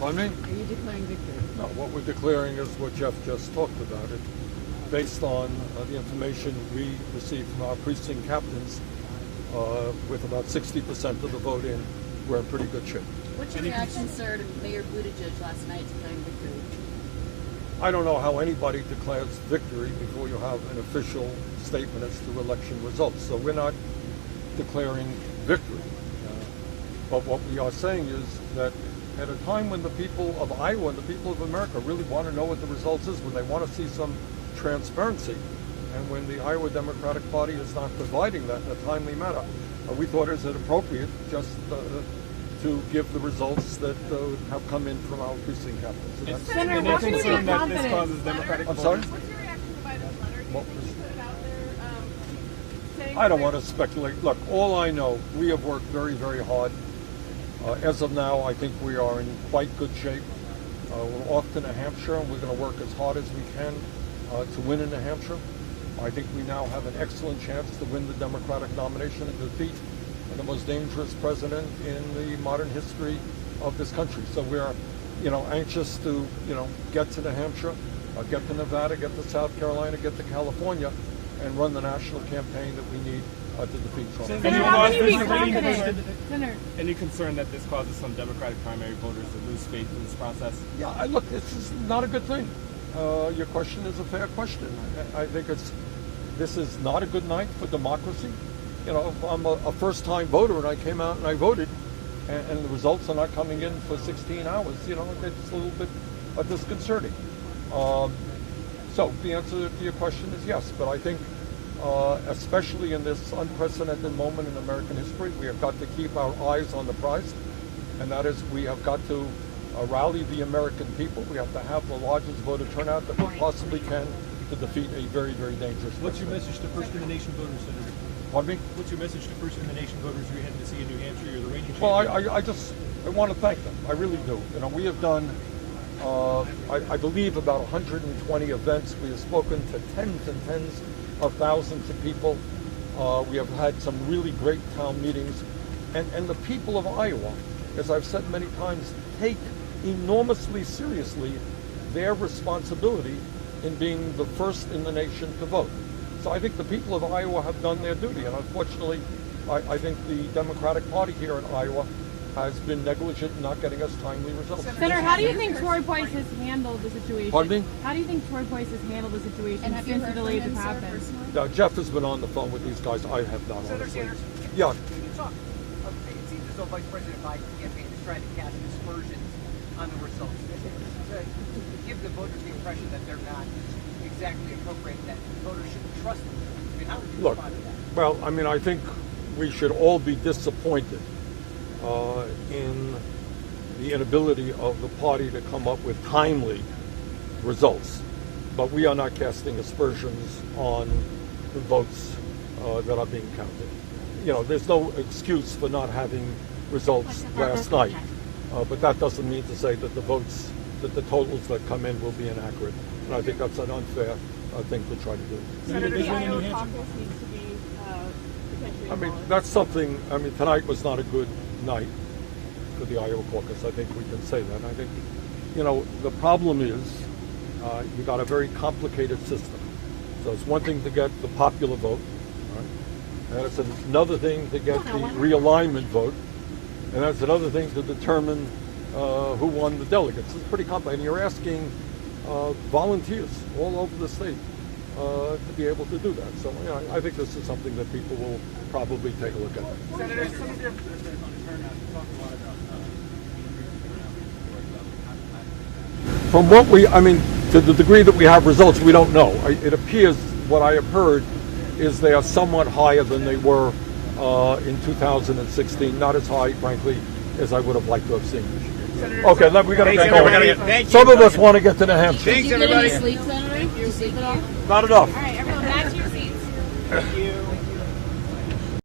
Pardon me? Are you declaring victory? No, what we're declaring is what Jeff just talked about. It based on the information we received from our precinct captains, with about 60% of the vote in, we're in pretty good shape. What's your reaction, sir, to Mayor Buttigieg last night declaring victory? I don't know how anybody declares victory before you have an official statement as to election results. So we're not declaring victory. But what we are saying is that at a time when the people of Iowa and the people of America really want to know what the results is, when they want to see some transparency, and when the Iowa Democratic Party is not providing that in a timely manner, we thought it was appropriate just to give the results that have come in from our precinct captains. Senator, what can you be confident? I'm sorry? What's your reaction to Biden's letter? Do you think he put it out there saying... I don't want to speculate. Look, all I know, we have worked very, very hard. As of now, I think we are in quite good shape. We're off to New Hampshire, and we're going to work as hard as we can to win in New Hampshire. I think we now have an excellent chance to win the Democratic nomination and defeat the most dangerous president in the modern history of this country. So we're, anxious to, get to New Hampshire, get to Nevada, get to South Carolina, get to California, and run the national campaign that we need to defeat Trump. Senator, how can you be confident? Senator. Any concern that this causes some Democratic primary voters to lose faith in this process? Yeah, look, this is not a good thing. Your question is a fair question. I think this is not a good night for democracy. If I'm a first-time voter and I came out and I voted, and the results are not coming in for 16 hours, it's a little bit disconcerting. So the answer to your question is yes, but I think especially in this unprecedented moment in American history, we have got to keep our eyes on the prize, and that is we have got to rally the American people. We have to have the largest voter turnout that we possibly can to defeat a very, very dangerous president. What's your message to first-in-the-nation voters, Senator? Pardon me? What's your message to first-in-the-nation voters you're heading to see in New Hampshire? You're the reigning champion. Well, I want to thank them. I really do. We have done, I believe, about 120 events. We have spoken to tens and tens of thousands of people. We have had some really great town meetings. And the people of Iowa, as I've said many times, take enormously seriously their responsibility in being the first in the nation to vote. So I think the people of Iowa have done their duty, and unfortunately, I think the Democratic Party here in Iowa has been negligent in not getting us timely results. Senator, how do you think Troy Boyce has handled the situation? Pardon me? How do you think Troy Boyce has handled the situation since the delays have happened? Jeff has been on the phone with these guys. I have not, honestly. Yeah. It seems as though Vice President Biden's campaign is trying to cast aspersions on the results. To give the voters the impression that they're not exactly appropriate, that voters shouldn't trust them. I mean, how would you respond to that? Well, I think we should all be disappointed in the inability of the party to come up with timely results. But we are not casting aspersions on the votes that are being counted. There's no excuse for not having results last night. But that doesn't mean to say that the votes, that the totals that come in will be inaccurate. And I think that's an unfair thing to try to do. Senator, the Iowa caucus needs to be potentially abolished. That's something, tonight was not a good night for the Iowa caucus. I think we can say that. I think, the problem is you got a very complicated system. So it's one thing to get the popular vote, right? And it's another thing to get the realignment vote, and that's another thing to determine who won the delegates. It's pretty complicated. You're asking volunteers all over the state to be able to do that. So I think this is something that people will probably take a look at. Senator, some of your From what to the degree that we have results, we don't know. It appears, what I have heard, is they are somewhat higher than they were in 2016. Not as high, frankly, as I would have liked to have seen this year. Okay, we got to get going. Some of us want to get to New Hampshire. Did you get any sleep, Senator? Did you sleep at all? Not enough. All right, everyone back to your seats.